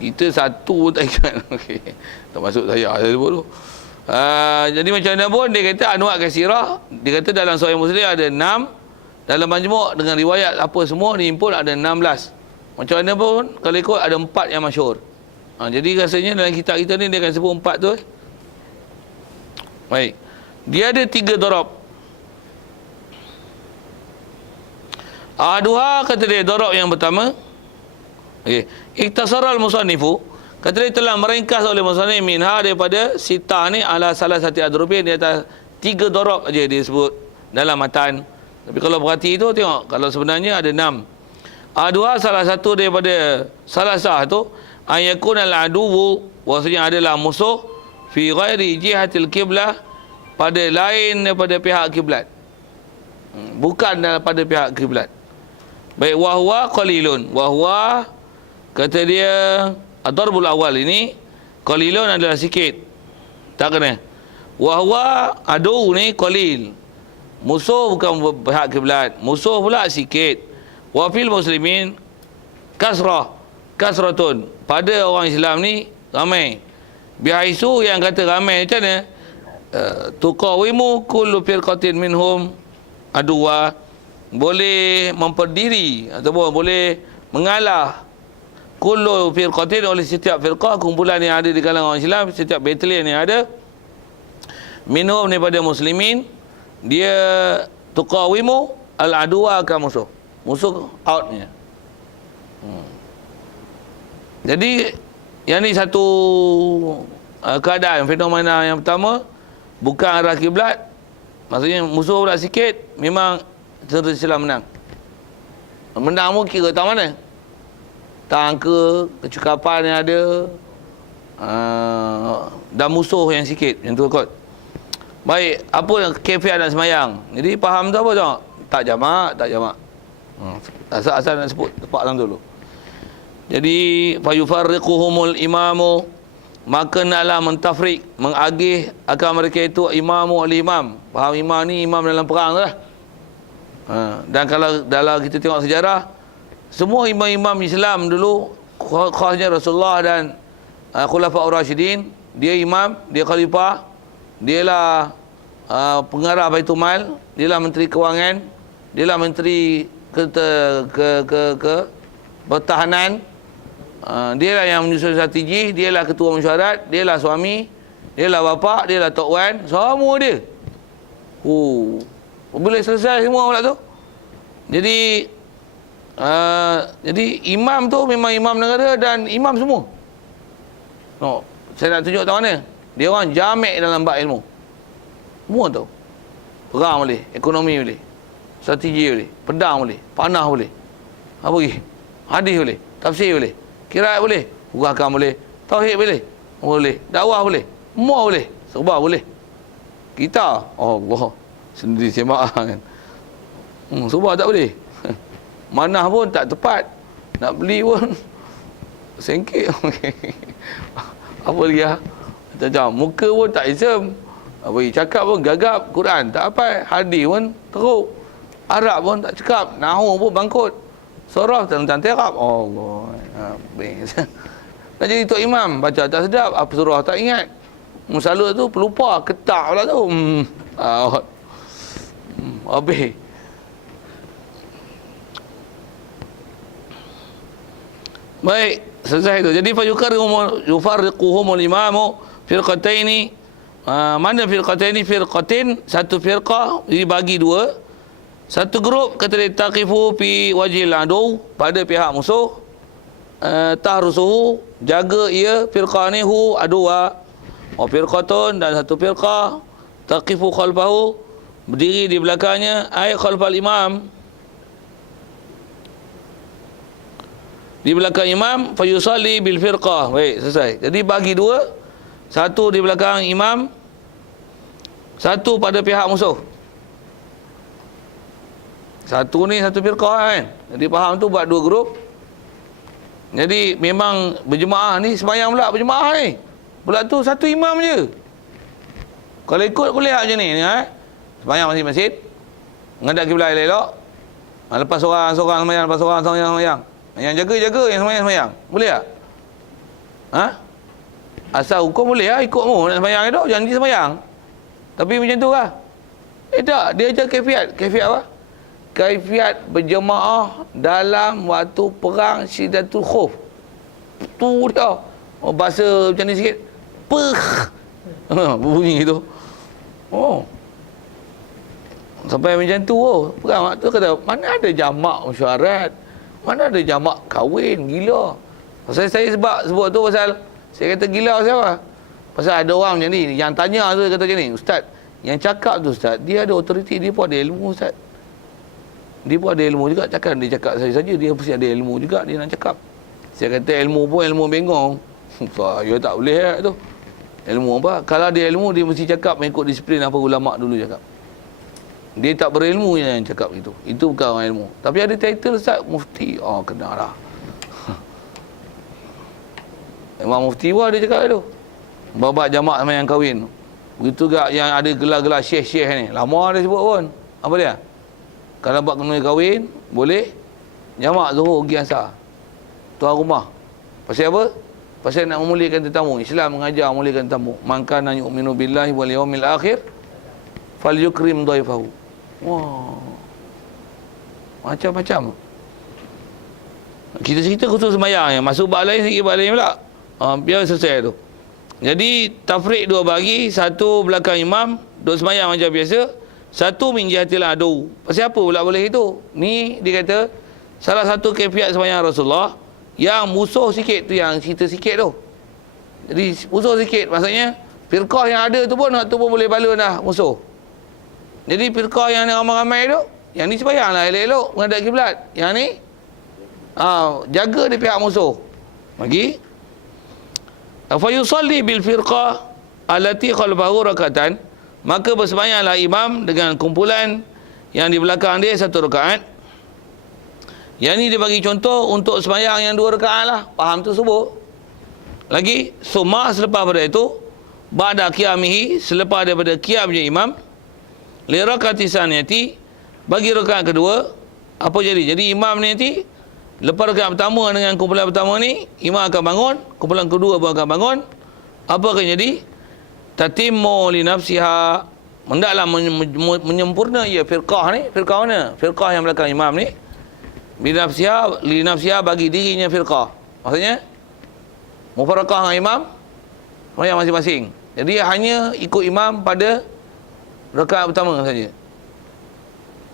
Kita satu pun tak ingat. Okey. Tak masuk saya dulu. Jadi macam mana pun dia kata anwar kasirah, dia kata dalam Sahih Muslim ada 6, dalam majmuk dengan riwayat apa semua dihimpun ada 16. Macam mana pun kalau ikut ada 4 yang masyhur. Jadi rasanya dalam kitab kita ni dia akan sebut 4 tu. Baik. Dia ada 3 darab. Aduha kata dia darab yang pertama. Okey. Iktasara al-musannifu, kata dia telah meringkas oleh musannif minha daripada sita ni ala salah satu adrubin, dia atas 3 darab aja dia sebut dalam matan. Tapi kalau perhati itu tengok, kalau sebenarnya ada 6. Aduha salah satu daripada salah sah tu ayakun al-aduwu, maksudnya adalah musuh fi ghairi jihatil qiblah, pada lain daripada pihak kiblat. Bukan daripada pihak kiblat. Baik, wahwa qalilun. Wahwa kata dia ad-darbul awal ini qalilun adalah sikit. Tak kena. Wahwa adu ni qalil. Musuh bukan pihak kiblat. Musuh pula sikit. Wa fil muslimin kasrah. Kasratun. Pada orang Islam ni ramai. Bihaisu yang kata ramai macam mana? Tuqawimu kullu firqatin minhum aduwa, boleh memperdiri ataupun boleh mengalah kullu firqatin, oleh setiap firqah, kumpulan yang ada di kalangan orang Islam, setiap batalion yang ada minhum daripada muslimin, dia tuqawimu al-aduwa, akan musuh outnya. Jadi yang ni satu keadaan, fenomena yang pertama, bukan arah kiblat, maksudnya musuh pula sikit, memang tentera Islam menang. Menang pun kira tak mana, tak angka kecukapan yang ada, dan musuh yang sikit, yang tu kot. Baik, apa kefiat nak semayang? Jadi faham tu apa tak? Tak jamak. Asal nak sebut tepat dalam dulu. Jadi fayufarriquhumul imamu, maka naklah mentafrik, mengagih akan mereka itu imamu al-imam. Faham imam ni imam dalam perang tu lah. Dan kalau kita tengok sejarah, semua imam-imam Islam dulu, khasnya Rasulullah dan Khulafaur Rasyidin, dia imam, dia khalifah, dialah pengarah Baitul Mal, dialah menteri kewangan, dialah menteri pertahanan, dialah yang menyusun strategi, dialah ketua mesyuarat, dialah suami, dialah bapa, dialah tok wan, semua dia. Boleh selesai semua pula tu. Jadi imam tu memang imam negara dan imam semua. Saya nak tunjuk tak mana. Dia orang jamek dalam bab ilmu. Semua tu. Perang boleh, ekonomi boleh, strategi boleh, pedang boleh, panah boleh. Apa lagi? Hadis boleh, tafsir boleh, qiraat boleh, huraikan boleh, tauhid boleh, dakwah boleh, semua boleh, serba boleh. Kita Allah sendiri semak kan. Serba tak boleh. Manah pun tak tepat. Nak beli pun sengkit. Apa lagi ah? Macam muka pun tak isem. Apa cakap pun gagap, Quran tak apa, hadis pun teruk, Arab pun tak cakap, nahwu pun bangkut, surah tentang terap. Allah. Nak jadi tok imam, baca tak sedap, apa surah tak ingat. Musalut tu pelupa, ketak pula tu. Habis. Baik, selesai tu. Jadi yufarriquhumul imamu firqataini. Mana firqataini? Firqatin, satu firqah dibagi dua. Satu grup kata dia taqifu fi wajhil adu, pada pihak musuh, tahrusuhu, jaga ia firqah ni hu aduwa. Firqatun, dan satu firqah taqifu khalfahu, berdiri di belakangnya, ay khalfal imam, di belakang imam, fayusalli bil firqah. Baik, selesai. Jadi bagi dua, satu di belakang imam, satu pada pihak musuh. Satu ni satu firqah kan. Jadi faham tu buat dua grup. Jadi memang berjemaah ni, sembahyang pula berjemaah ni. Pula tu satu imam je. Kalau ikut boleh macam ni, sembahyang masjid-masjid, menghadap kiblat elok. Lepas seorang sembahyang, lepas seorang sembahyang. Yang jaga, yang sembahyang. Boleh tak? Ha? Asal hukum boleh lah ikutmu nak sembahyang itu, janji sembahyang. Tapi macam tu lah. Tak, dia ajar kaifiat. Kaifiat apa? Kaifiat berjemaah dalam waktu perang Syiddatul Khuf. Tu dia. Oh, bahasa macam ni sikit. Bunyi gitu. Oh. Sampai macam tu perang waktu kata, mana ada jamak mesyuarat, mana ada jamak kahwin, gila. Pasal saya sebut tu pasal saya kata gila siapa? Pasal ada orang macam ni, yang tanya tu kata macam ni, ustaz, yang cakap tu ustaz, dia ada autoriti, dia pun ada ilmu ustaz. Dia pun ada ilmu juga, cakap dia cakap saja, dia mesti ada ilmu juga dia nak cakap. Saya kata ilmu pun ilmu bengong. Saya tak boleh tu. Ilmu apa? Kalau dia ilmu, dia mesti cakap mengikut disiplin apa ulama dulu cakap. Dia tak berilmu yang cakap itu. Itu bukan orang ilmu. Tapi ada title ustaz mufti. Oh, kena lah. Imam Mufti pun ada cakap tu. Babak jamak sama yang kahwin. Begitu juga yang ada gelar-gelar syekh-syekh ni. Lama dia sebut pun. Apa dia? Kalau buat kena kahwin, boleh jamak zuhur pergi asar. Tuan rumah. Pasal apa? Pasal nak memuliakan tetamu. Islam mengajar memuliakan tetamu. Man kana yu'minu billahi wal yawmil akhir falyukrim dhaifahu. Wah. Macam-macam. Kita cerita khusus sembahyang ya. Masuk bab lain sikit, bab lain pula. Biar selesai tu. Jadi tafriq dua bagi, satu belakang imam, duk sembahyang macam biasa, satu min jihatil adu. Pasal apa pula boleh itu? Ni dia kata salah satu kaifiat sembahyang Rasulullah yang musuh sikit tu, yang cerita sikit tu. Jadi musuh sikit maksudnya firqah yang ada tu pun boleh balun dah musuh. Jadi firqah yang ramai-ramai tu, yang ni sembahyanglah elok-elok menghadap kiblat. Yang ni jaga di pihak musuh. Lagi fa yusalli bil firqah allati khalfahu rakatan, maka bersembahyanglah imam dengan kumpulan yang di belakang dia satu rakaat. Yang ni dia bagi contoh untuk sembahyang yang 2 rakaat lah. Faham tu subuh. Lagi summa selepas pada itu, ba'da qiyamihi, selepas daripada qiyamnya imam, li rakaati saniyati, bagi rakaat kedua, apa jadi? Jadi imam ni nanti lepas rakaat pertama dengan kumpulan pertama ni, imam akan bangun, kumpulan kedua pun akan bangun. Apa akan jadi? Tatimmu li nafsiha, hendaklah menyempurna ia firqah ni. Firqah mana? Firqah yang belakang imam ni. Li nafsiha bagi dirinya firqah. Maksudnya mufarakah dengan imam yang masing-masing. Jadi hanya ikut imam pada rakaat pertama saja.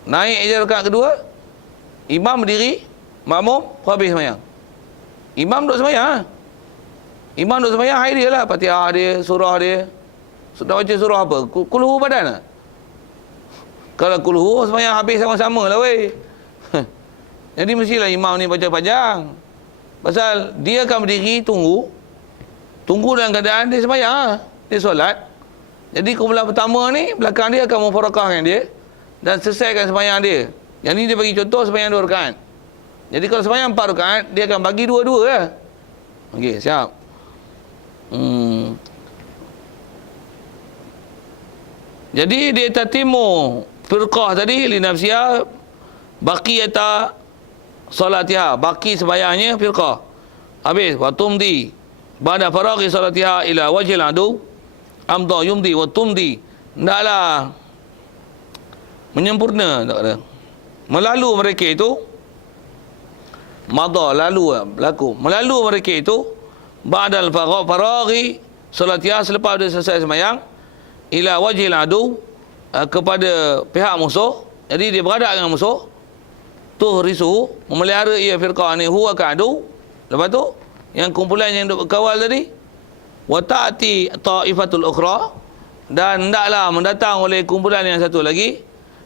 Naik je rakaat kedua, imam berdiri, makmum habis sembahyang. Imam duduk sembahyang. Imam duduk sembahyang, hai dia lah, Fatihah dia, surah dia. Sudah baca surah apa? Kulhu badan lah. Kalau kulhu sembahyang habis sama-sama lah weh. Jadi mestilah imam ni baca panjang. Pasal dia akan berdiri tunggu dalam keadaan dia sembahyang lah. Dia solat. Jadi kumpulan pertama ni belakang dia akan mufarakahkan dia dan selesaikan sembahyang dia. Yang ni dia bagi contoh sembahyang 2 rakaat. Jadi kalau sembahyang 4 rakaat, dia akan bagi 2-2 lah. Okey, siap. Jadi dia tatimu firqah tadi li nafsiha baqiyata salatiha, baki sembahyangnya firqah. Habis wa tumdi ba'da faraghi salatiha ila wajhil adu amda yumdi wa tumdi, hendaklah menyempurna, tak ada melalu mereka itu, madha lalu berlaku melalu mereka itu ba'dal faraghi salatiha, selepas dia selesai sembahyang, ila wajhil adu, kepada pihak musuh. Jadi dia berhadap dengan musuh, tuhrisu, memelihara ia firqah ni huwa ka'adu. Lepas tu yang kumpulan yang duk berkawal tadi, wa ta'ti ta'ifatul ukhra, dan hendaklah mendatang oleh kumpulan yang satu lagi,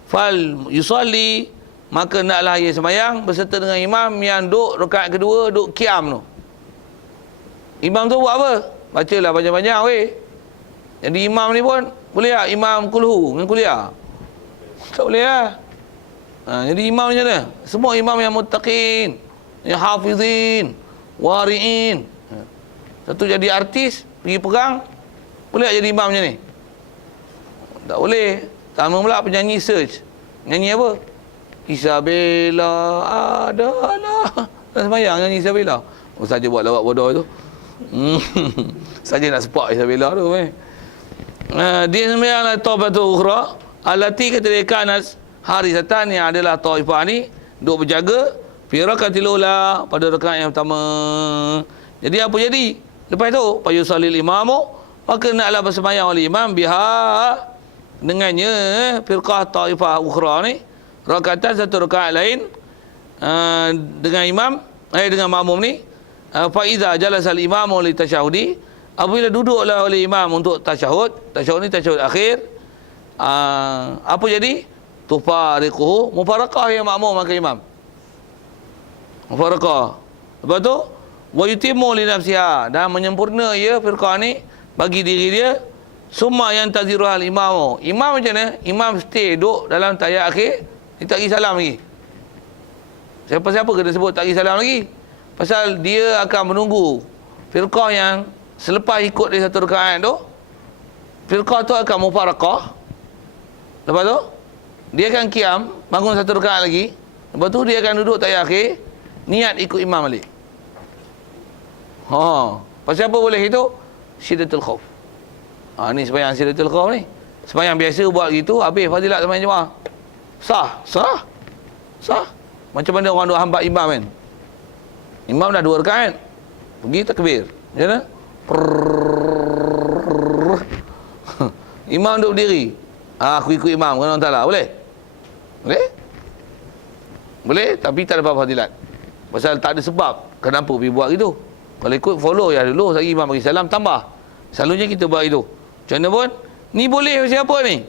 fal yusalli, maka hendaklah ia sembahyang berserta dengan imam yang duk rakaat kedua duk qiyam tu. Imam tu buat apa? Bacalah panjang-panjang weh. Jadi imam ni pun boleh tak imam kulhu dengan kuliah? Tak boleh lah. Jadi imam macam mana? Semua imam yang muttaqin, yang hafizin, wari'in. Satu jadi artis, pergi perang, boleh tak jadi imam macam ni? Tak boleh. Sama pula penyanyi search. Nyanyi apa? Isabella adalah. Dan sembahyang nyanyi Isabella. Saja buat lawak bodoh tu. Saja nak sepak Isabella tu dia sembahyang taubatul ukhra allati ketika Anas harisatan yang adalah taifah ni duk berjaga fi rakatil ula pada rakaat yang pertama. Jadi apa jadi? Lepas tu payu salil imamu maka naklah bersembahyang oleh imam biha dengannya firqah taifah ukhra ni rakaatan satu rakaat lain dengan imam dengan makmum ni fa iza jalasal imamu li tasyahudi apabila duduklah oleh imam untuk tasyahud ni tasyahud akhir apa jadi tufariquhu mufaraqah yang makmum makan imam mufaraqah. Lepas tu wa yutimmu li nafsiha dan menyempurna ia firqah ni bagi diri dia summa yang taziruhal imam macam mana imam stay duduk dalam tahiyat akhir dia tak pergi salam lagi. Siapa-siapa kena sebut tak pergi salam lagi pasal dia akan menunggu firqah yang selepas ikut dia satu rakaat tu firqah tu akan mufaraqah. Lepas tu dia akan qiyam bangun satu rakaat lagi. Lepas tu dia akan duduk tahiyat akhir niat ikut imam balik. Pasal apa boleh itu? Syiddatul khauf. Ni sembahyang syiddatul khauf ni. Sembahyang biasa buat gitu habis fadilat sembahyang jemaah. Sah. Macam mana orang duk hambat imam kan? Imam dah 2 rakaat. Pergi takbir. Macam mana? Imam duduk berdiri. Aku ikut imam kan orang Taala. Boleh? Boleh, tapi tak dapat fadilat. Pasal tak ada sebab kenapa pergi buat gitu. Kalau ikut follow ya dulu lagi imam bagi salam tambah. Selalunya kita buat itu. Macam mana pun ni boleh siapa ni?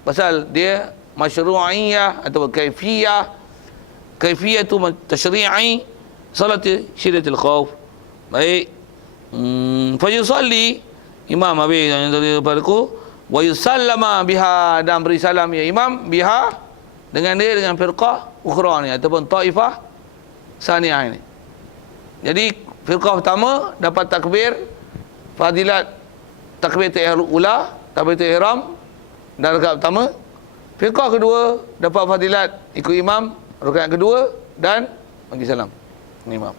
Pasal dia masyru'iyah atau kaifiyah. Kaifiyah tu tasyri'i salat syiddatul khauf. Baik. Fa yusalli imam habis yang tadi dariku wa yusallama biha dan beri salam ya imam biha dengan dia dengan firqah ukhra ni ataupun taifah saniyah ini. Jadi firqah pertama dapat takbir fadilat takbiratul ula, takbiratul ihram dan rakaat pertama. Firqah kedua dapat fadilat ikut imam rakaat kedua dan bagi salam imam.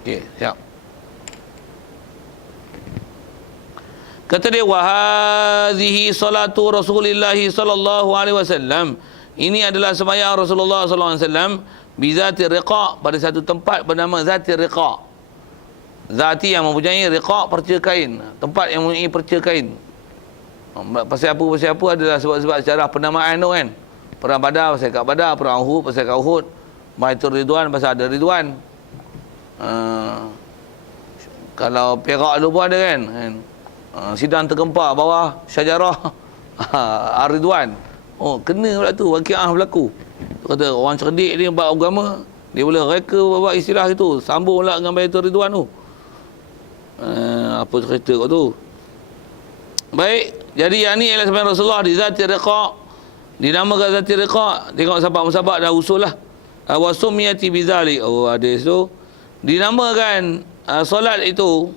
Okey, siap. Kata dia wa hadhihi salatu Rasulillah sallallahu alaihi wasallam. Ini adalah sembahyang Rasulullah sallallahu alaihi wasallam bi zati riqa pada satu tempat bernama zati riqa. Zati yang mempunyai riqa perca kain, tempat yang mempunyai perca kain. Pasal apa adalah sebab-sebab sejarah penamaan tu kan. Perang Badar pasal kat Badar, perang Uhud pasal kat Uhud, Baitur Ridwan pasal ada Ridwan. Kalau Perak dulu pun ada kan. Sidang tergempar bawah syajarah Ar-Ridwan. Kena pula tu waqiah berlaku. Kata orang cerdik ni buat agama, dia boleh reka buat istilah itu, sambung pula dengan Baitur Ridwan tu. Apa cerita kat tu? Baik, jadi yang ni ialah sembahyang Rasulullah di zati riqa. Dinamakan zati riqa. Tengok sahabat-sahabat dah usul lah. Wa sumiyati bizalik. Hadis tu dinamakan solat itu.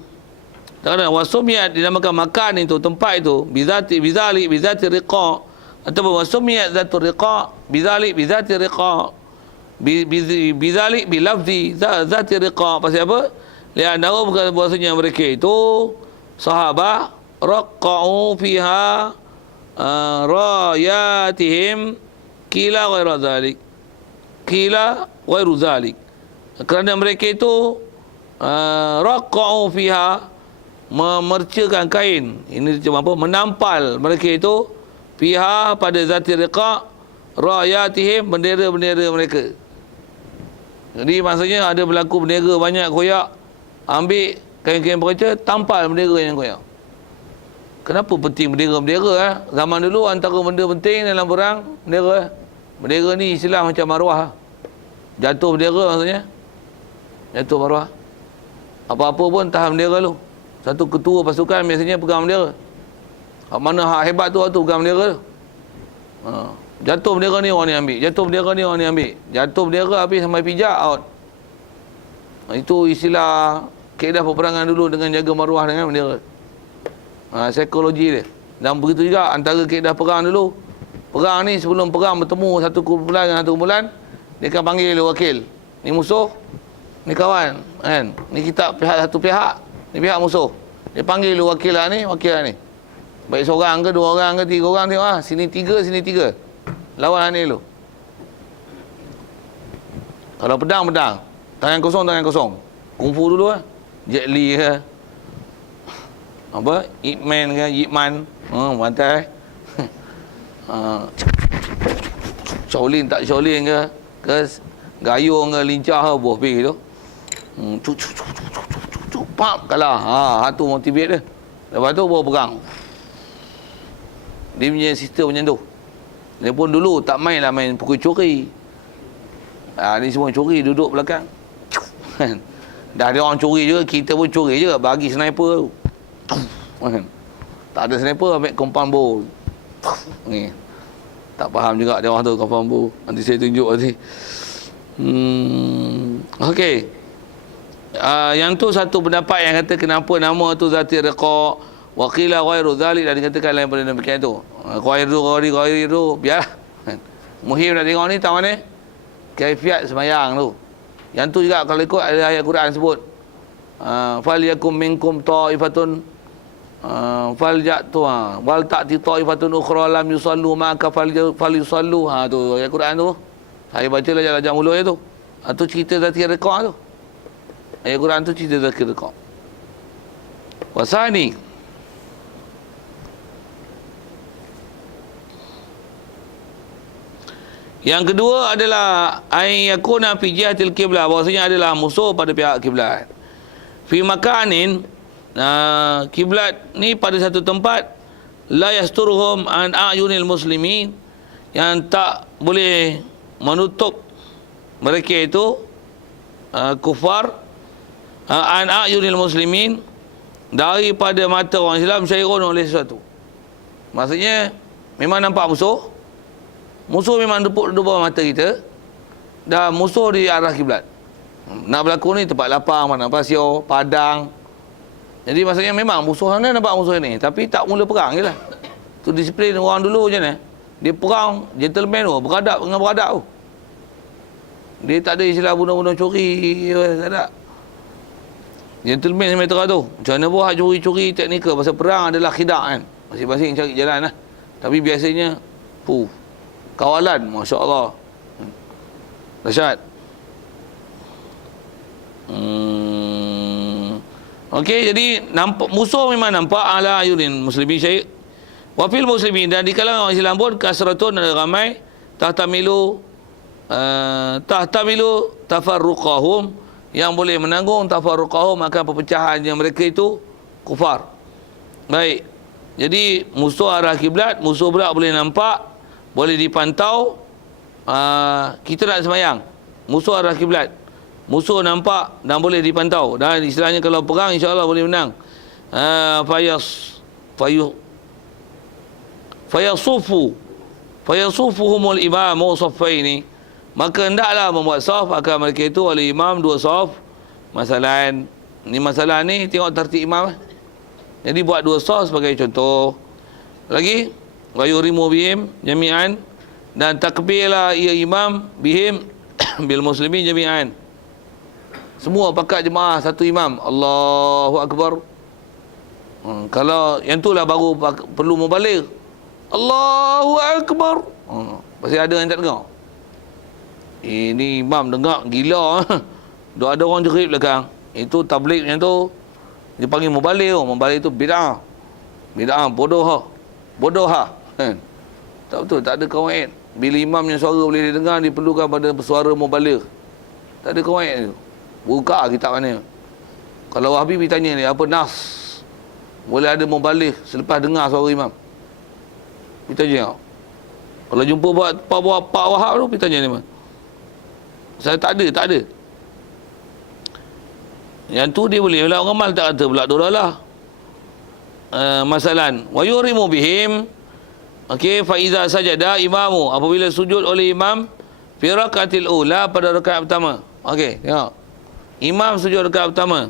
Kadang wasumiyat dinamakan makan itu, tempat itu bizati bizalik bizati riqa ataupun wasumiyat zatul riqa bizalik bizati riqa bizalik bilafzi zati riqa. Pasal apa? Lihat tahu bukan bahasanya mereka itu sahabat raqa'u fiha rayatihim kila ghairu zalik kerana mereka itu raqa'u fiha memercakan kain. Ini cuma apa? Menampal mereka itu pihak pada zati riqa rayatihim bendera-bendera mereka. Jadi maksudnya ada berlaku bendera banyak koyak, ambil kain-kain perca tampal bendera yang koyak. Kenapa penting bendera-bendera? Zaman dulu antara benda penting dalam perang bendera. Bendera ni istilah macam maruah. Jatuh bendera maksudnya jatuh maruah. Apa-apa pun tahan bendera lu. Satu ketua pasukan biasanya pegang bendera. Mana hak hebat tu pegang bendera tu. Jatuh bendera ni orang ni ambil. Jatuh bendera ni orang ni ambil. Jatuh bendera habis sampai pijak out. Itu istilah kaedah peperangan dulu dengan jaga maruah dengan bendera. Psikologi dia. Dan begitu juga antara kaedah perang dulu. Perang ni sebelum perang bertemu satu kumpulan dengan satu kumpulan, dia akan panggil wakil. Ni musuh. Ni kawan kan. Ni kita pihak satu pihak, ni pihak musuh. Dia panggil lu wakil lah ni. Baik seorang ke, dua orang ke, tiga orang, tengok sini tiga. Lawan ni lu. Kalau pedang, tangan kosong. Kungfu dulu Jet Li ke, apa, Ip Man ke, Ip Man, pantai. Shaolin ke, gayung ke, lincah ke, buah pergi tu. Pap, kalah. Tu motivate dia. Lepas tu bawa perang. Dia punya sistem macam tu. Dia pun dulu tak main pukul curi. Ni semua curi, duduk belakang. Dah ada orang curi je, kita pun curi je, bagi sniper tu. Tak ada sniper, ambil compound bow. Ni. Tak faham juga dia orang tu compound bow. Nanti saya tunjuk nanti. Okey. Yang tu satu pendapat yang kata kenapa nama tu Zati Riqa, wa qila ghairu dzalik, dan dikatakan lain pada demikian tu. Ghairu biarlah. Muhim nak tengok ni tahu mana? Kaifiat sembahyang tu. Yang tu juga kalau ikut ada ayat Quran sebut. Fal yakum minkum ta'ifatun fal ja'tu wal ta'ti ta'ifatun ukhra lam yusallu maka fal yusallu. Tu ayat Quran tu. Saya baca lajak mulut tu. Tu cerita Zati Riqa tu. Ayat Quran tu cerita Zati Riqa. Wasani, yang kedua adalah ayyakuna fi jihatil qiblah, bahwasanya adalah musuh pada pihak kiblat. Fi makanin, kiblat ni pada satu tempat, la yasturuhum an a'yunil muslimin, yang tak boleh menutup mereka itu kufar, an a'yunil muslimin, daripada mata orang Islam, syai'un oleh sesuatu. Maksudnya memang nampak musuh memang duduk bawah mata kita, dah musuh di arah kiblat. Nak berlaku ni tempat lapang, mana pasir, padang. Jadi maksudnya memang musuh sana nampak musuh ni, tapi tak mula perang je lah. Tu disiplin orang dulu macam mana? Dia perang, gentleman tu, beradab dengan beradab tu. Dia tak ada istilah bunuh-bunuh curi, tak ada. Gentleman semetra tu. Macam mana buat curi-curi teknikal, pasal perang adalah khidak kan. Masing-masing cari jalan lah. Tapi biasanya, kawalan, Masya Allah. Dahsyat. Okey, jadi nampak musuh memang nampak ala ayunin muslimin syait. Wa fil muslimin, dan di kalangan orang Islam pun kasratun, ada ramai tahtamilu tafarruqahum, yang boleh menanggung tafarruqahum akan perpecahannya mereka itu kufar. Baik. Jadi musuh arah kiblat, musuh pula boleh nampak, boleh dipantau. Kita nak sembahyang, musuh arah kiblat, musuh nampak dan boleh dipantau, dan istilahnya kalau perang insya-Allah boleh menang. Fayasufuhumul imamu saffaini, maka hendaklah membuat saf akan mereka itu oleh imam dua saf. Masalah ni tengok tertib imam. Jadi buat dua saf sebagai contoh. Lagi wa yurimu bihim jami'an, dan takbirlah ia imam bihim bil muslimin jami'an, semua pakat jemaah satu imam, Allahu Akbar. Kalau yang tu lah baru perlu mubalik, Allahu Akbar. Pasti ada yang tak dengar. Ini imam dengar gila. Dah ada orang jerit belakang. Itu tabligh yang tu dia panggil mubalik. Mubalik tu bid'ah. Bid'ah bodoh ha. Tak betul, tak ada kawaid. Bila imam yang suara boleh didengar, diperlukan pada suara mubalik. Tak ada kawaid tu. Buka kitab mana. Kalau Wahbi pergi tanya ni, apa nas boleh ada mubalik selepas dengar suara imam? Pergi tanya. Kalau jumpa Pak Wahab tu, pergi tanya ni. Saya tak ada. Yang tu dia boleh. Orang ramal tak kata pula dolah lah. Masalan wa yurimu bihim. Okey, fa iza sajada imamu, apabila sujud oleh imam fi rakatil ula, pada rakaat pertama. Okey, tengok. Imam sujud rakaat pertama.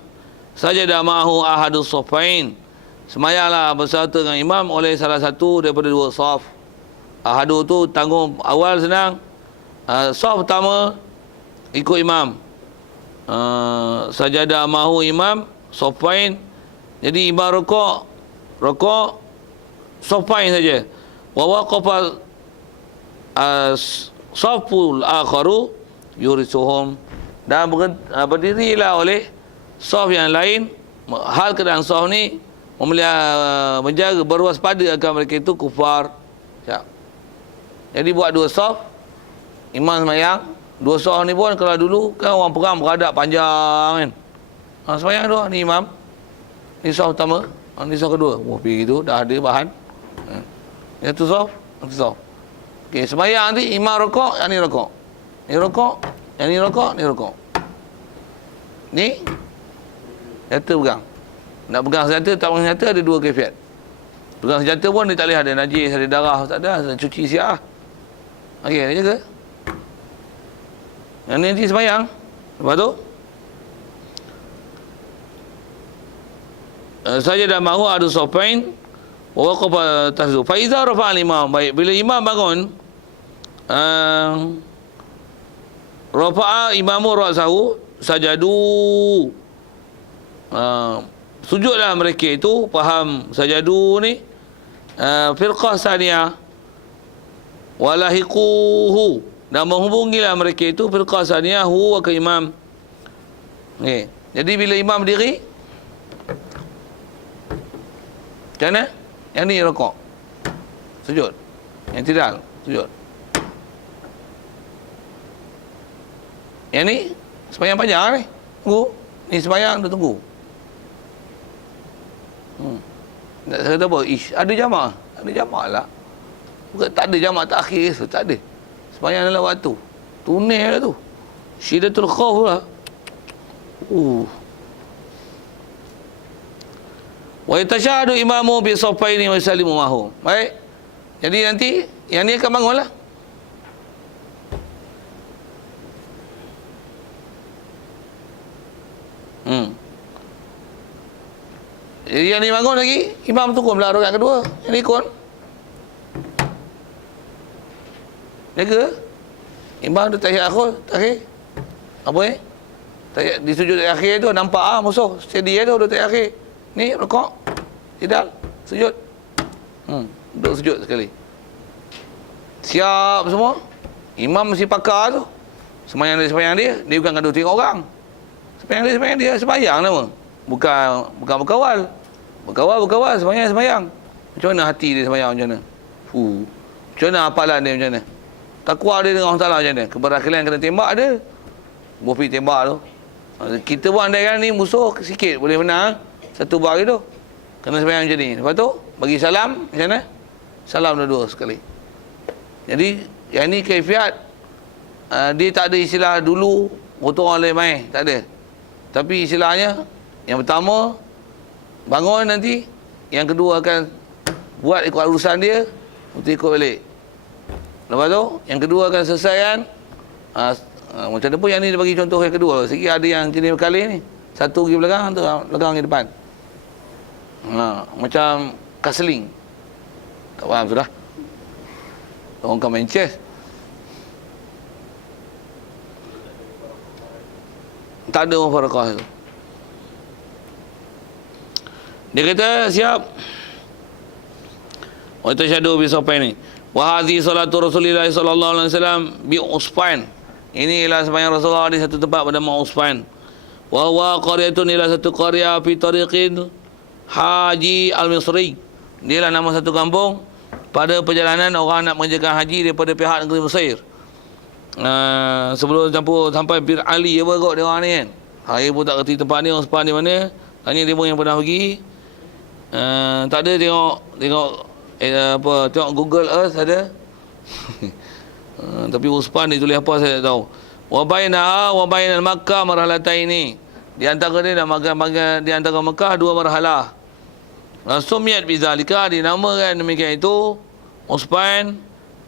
Sajada ma'ahu ahadus safain. Semayanglah bersama dengan imam oleh salah satu daripada dua saf. Ahadu tu tanggung awal senang. Saf pertama ikut imam. sajadah mahu imam sofain. Jadi imam rokok sofain saja. Wa waqafa saful akharu yurisuhum, dan berdirilah oleh saf yang lain. Hal keadaan saf ni menjaga, berwaspada akan mereka itu kufar. Jadi buat dua saf, imam semayang. Dua saf ni pun kalau dulu kan orang perang beradab panjang kan. Semayang dua, ni imam, ni saf pertama, ni saf kedua. Pergi gitu dah ada bahan. Yang tu saf, yang tu saf. Okey, semayang nanti imam rokok, yang ni rokok. Ni rokok, yang ni rokok, ni rokok. Ni senjata pegang. Nak pegang senjata, tak pegang senjata, ada dua kaifiat. Pegang senjata pun dia tak boleh ada najis, ada darah, tak ada, cuci siap. Okey, dia jaga. Yang ni nanti semayang. Lepas tu saja dah mahu ada sopain wa waqafa tahzu fa iza rafa'a al-imam. Baik, bila imam bangun, rafa'a imamu ra'sahu sajadu, sujudlah mereka itu. Faham sajadu ni firqah saniyah, walahiquhu, dan menghubungilah mereka itu firqah saniyah huwa ke imam. Okay. Jadi bila imam berdiri, macam mana? Yang ni rokok, sujud. Yang tidak, sujud. Yang ni sembahyang panjang ni, tunggu. Ni sembahyang dia tunggu. Saya kata apa? Ada jamak. Ada jamak lah. Bukan tak ada jamak takhir, so tak ada. Sembahyang dalam waktu. Tunai lah tu. Syidatul khauf lah. Wa yatashahadu imamu bi safaini wa yusallimu mahu. Baik. Jadi nanti yang ni akan bangunlah. Jadi yang ni bangun lagi, imam tunggu belah rakaat kedua. Yang ni ikut. Jaga. Imam tu tahiyat akhir. Apa tahiyat di sujud akhir tu nampak musuh. Steady tu duduk tahiyat akhir. Ni rukuk. Tidak, sujud. Duduk sujud sekali. Siap semua. Imam mesti pakar tu. Sembahyang dia bukan gaduh tengok orang. Sembahyang dia sembahyang nama. Bukan berkawal. Berkawal sembahyang. Macam mana hati dia sembahyang macam mana? Macam mana hafalan dia macam mana? Takwa dia dengan Allah Taala macam mana? Keberhasilan kena tembak ada. Bofi tembak tu. Kita pun andaikan ni musuh sikit boleh menang. Satu bar itu kena sembahyang macam ni. Lepas tu bagi salam macam mana? Salam dua-dua sekali. Jadi yang ni kaifiat, dia tak ada istilah dulu motor orang lain main, tak ada. Tapi istilahnya yang pertama bangun nanti, yang kedua akan buat ikut urusan dia, untuk ikut balik. Lepas tu yang kedua akan selesaikan macam mana pun. Yang ni dia bagi contoh yang kedua. Sikit ada yang jenis berkali ni, satu pergi belakang, tu belakang ke depan. Macam kasling. Tak faham sudah. Orang kan main chess. Tak ada mufarakah itu. Dia kata siap. Wa tashhadu bi safaini. Wa hadhihi salatu Rasulillah sallallahu alaihi wasallam bi Usfan. Ini ialah sembahyang Rasulullah di satu tempat bernama Usfan. Wa huwa qaryatun, ila satu qarya fi tariqin Haji Al-Misri. Dia lah nama satu kampung pada perjalanan orang nak mengerjakan haji daripada pihak negeri Mesir. Sebelum sampai Bir Ali apa kot dia orang ni kan. Saya pun tak kerti tempat ni, Usfan di mana. Tanya dia pun yang pernah pergi. Tak ada tengok Google Earth ada. Tapi Usfan dia tulis apa saya tak tahu. Wa bainaha wa bainal Makkah marhalataini. Di antara dia dan di antara Mekah dua marhalah. Sumiat bizalika, dinamakan demikian itu Usfan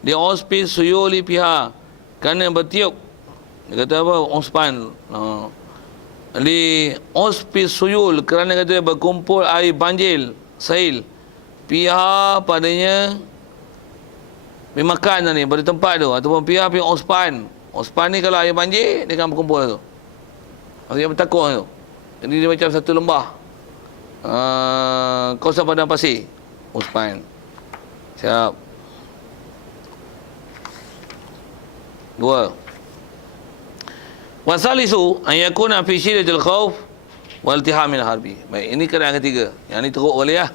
di auspis suyuli pihak, kerana bertiup. Dia kata apa? Usfan di auspis suyul, kerana kata berkumpul air banjir sail pihak padanya makan ni pada tempat tu, ataupun pihak Usfan. Usfan ni kalau air banjir dia akan berkumpul tu. Maksudnya bertakung tu. Jadi dia macam satu lembah. Kawasan padang pasir. Fine. Siap. 2. Wasalisu an yakuna fi shiddatil khauf wal iltihamil harbi. Baik, ini keadaan ketiga. Yang ni teruk kali lah.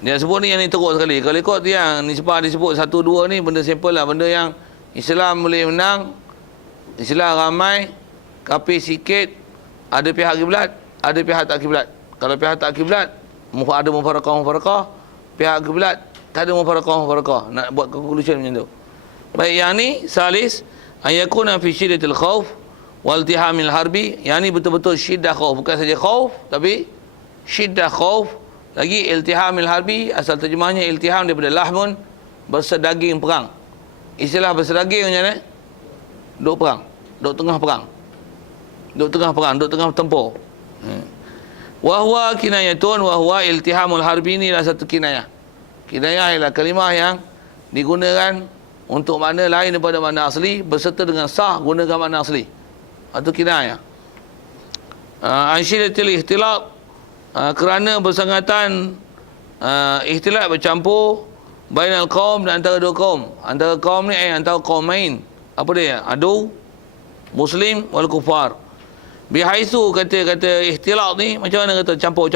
Dia sebut ni yang ni teruk sekali. Kalau ikut yang ni sebab disebut 1 2 ni benda simple lah, benda yang Islam boleh menang, Islam ramai, kafir sikit, ada pihak kiblat, ada pihak tak kiblat. Kalau pihak tak kiblat, ada mufarakah, pihak kiblat tak ada mufarakah. Nak buat conclusion macam tu. Baik, yang ni salis ayakuna fi syiddatil khauf wal iltihamil harbi. Yang ni betul-betul syiddah khauf, bukan saja khauf tapi syiddah khauf, lagi iltihamil harbi. Asal terjemahnya iltiham daripada lahmun, bersedaging perang. Istilah bersedaging macam mana? Duk perang, duk tengah perang, duk tengah tempur. Wahwa kinayatun wahwa iltihamul harbi, ni adalah satu kinayah. Kinayah ialah kalimah yang digunakan untuk makna lain daripada makna asli, berserta dengan sah gunakan makna asli. Itu kinayah. Ansyidatil ikhtilat, kerana bersangatan ikhtilat bercampur bainal qaum, dan antara dua kaum. Antara kaum ni antara qaumain. Apa dia? Adu muslim wal kufar. Bihaisu kata ikhtilat ni macam mana kata campur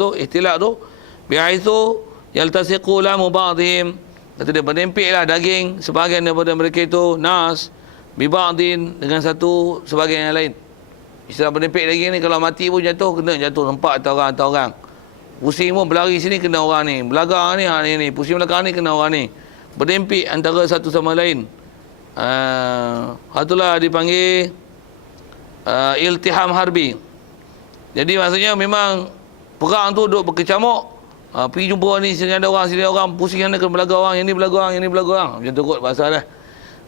tu, ikhtilat tu bihaisu yaltasiqu lamu ba'dihim, kata dia berdempiklah daging sebahagian daripada mereka itu nas bi ba'din dengan satu sebahagian yang lain. Istilah berdempik daging ni, kalau mati pun jatuh tempat atau orang. Pusing pun berlari sini kena orang ni, belakang ni pusing belakang ni kena orang ni. Berdempik antara satu sama lain. Itulah dipanggil iltiham harbi. Jadi maksudnya memang perang tu duk berkecamuk, pergi jumpa ni, sini ada orang, pusing yang kena belaga orang, yang ni belaga orang, macam tu kot bahasa dah.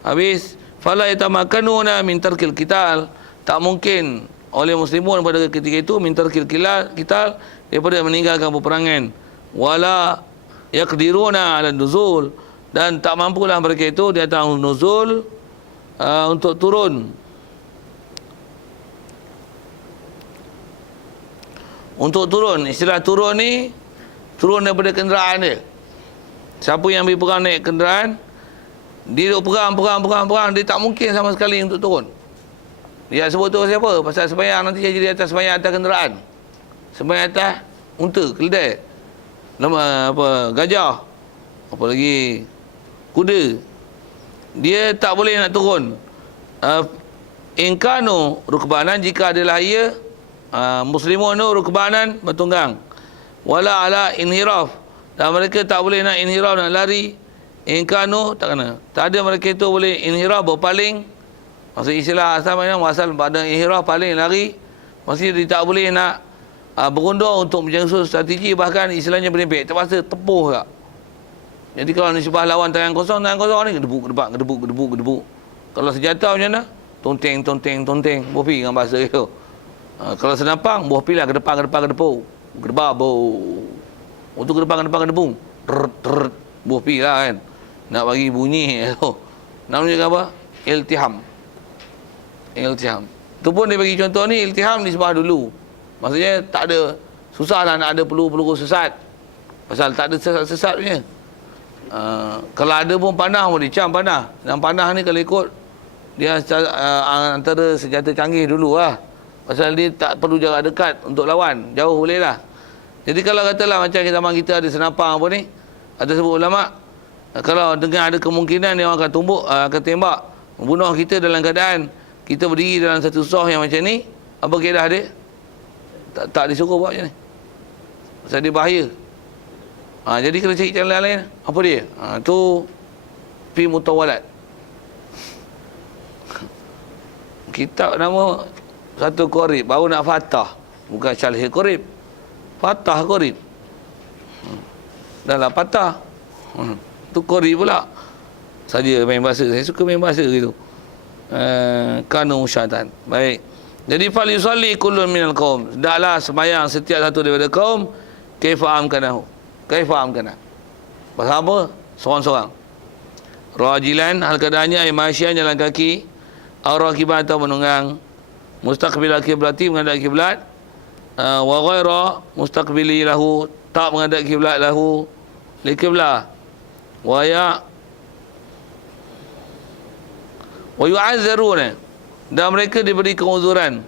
Habis fala yatamakkanuna min tarkil qital, tak mungkin oleh muslimun pada ketika itu min tarkil qital, daripada meninggalkan peperangan. Wala yaqdiruna ala nuzul, dan tak mampulah mereka itu di atas nuzul, untuk turun. Untuk turun, istilah turun ni turun daripada kenderaan dia. Siapa yang pergi perang naik kenderaan, dia duk perang, dia tak mungkin sama sekali untuk turun. Dia sebut tu siapa? Pasal sembahyang nanti jadi di atas, sembahyang atas kenderaan, sembahyang atas unta, keledai, nama apa, gajah, apa lagi, kuda. Dia tak boleh nak turun. Inkanu rukbanan, jika adalah ia muslimun rukbanan bertunggang, wala ala inhiraf, dan mereka tak boleh nak inhiraf, nak lari. Inkanu tak kena, tak ada mereka itu boleh inhiraf, berpaling. Maksud istilah asal pada inhiraf, paling, lari. Maksudnya dia tak boleh nak berundur untuk menjangkau strategi, bahkan istilahnya berdempik, terpaksa tepuh tak. Jadi kalau nisbah lawan tangan kosong ni gedebuk. Kalau senjata macam mana? Tonteng, bopi dengan bahasa itu. Kalau senapang, buah pilah ke depan gedebuk. Untuk gedebung. Buah pilah kan. Nak bagi bunyi tu. Namanya apa? Iltiham. Tu pun dia bagi contoh ni, iltiham disebah dulu. Maksudnya tak ada, susah lah nak ada peluru sesat. Pasal tak ada sesat punya. Kalau ada pun panah pun dicam panah. Dan panah ni kalau ikut dia antara senjata canggih dulu lah. Pasal dia tak perlu jarak dekat untuk lawan, jauh boleh lah. Jadi kalau katalah macam zaman kita ada senapang apa ni, ada sebut ulama, kalau dengar ada kemungkinan dia akan akan tembak, membunuh kita dalam keadaan kita berdiri dalam satu soh yang macam ni, apa keadaan dia? Tak disuruh buat macam ni. Pasal dia bahaya. Jadi kena cari jalan lain. Apa dia? Tu fi mutawalat. Kitab nama satu Qorib, baru nak Fatah, bukan Syarh Qorib, Fatah Qorib. Dah lah Fatah. Tu Qorib pula. Saja main bahasa, saya suka main bahasa gitu. Kanu syaitan. Baik. Jadi fal yusalli kullun minal qaum, hendaklah sembahyang setiap satu daripada kaum, kaifa amkanahu. Pasal apa? Seorang-seorang. Rajilan, hal keadaannya ay masyian, jalan kaki, atau rakiban, atau menunggang mustaqbil al-qiblati menghadap kiblat, wa ghaira mustaqbili lahu tak menghadap kiblat lahu li kiblah, wa yu'azzaruna dan mereka diberi keuzuran.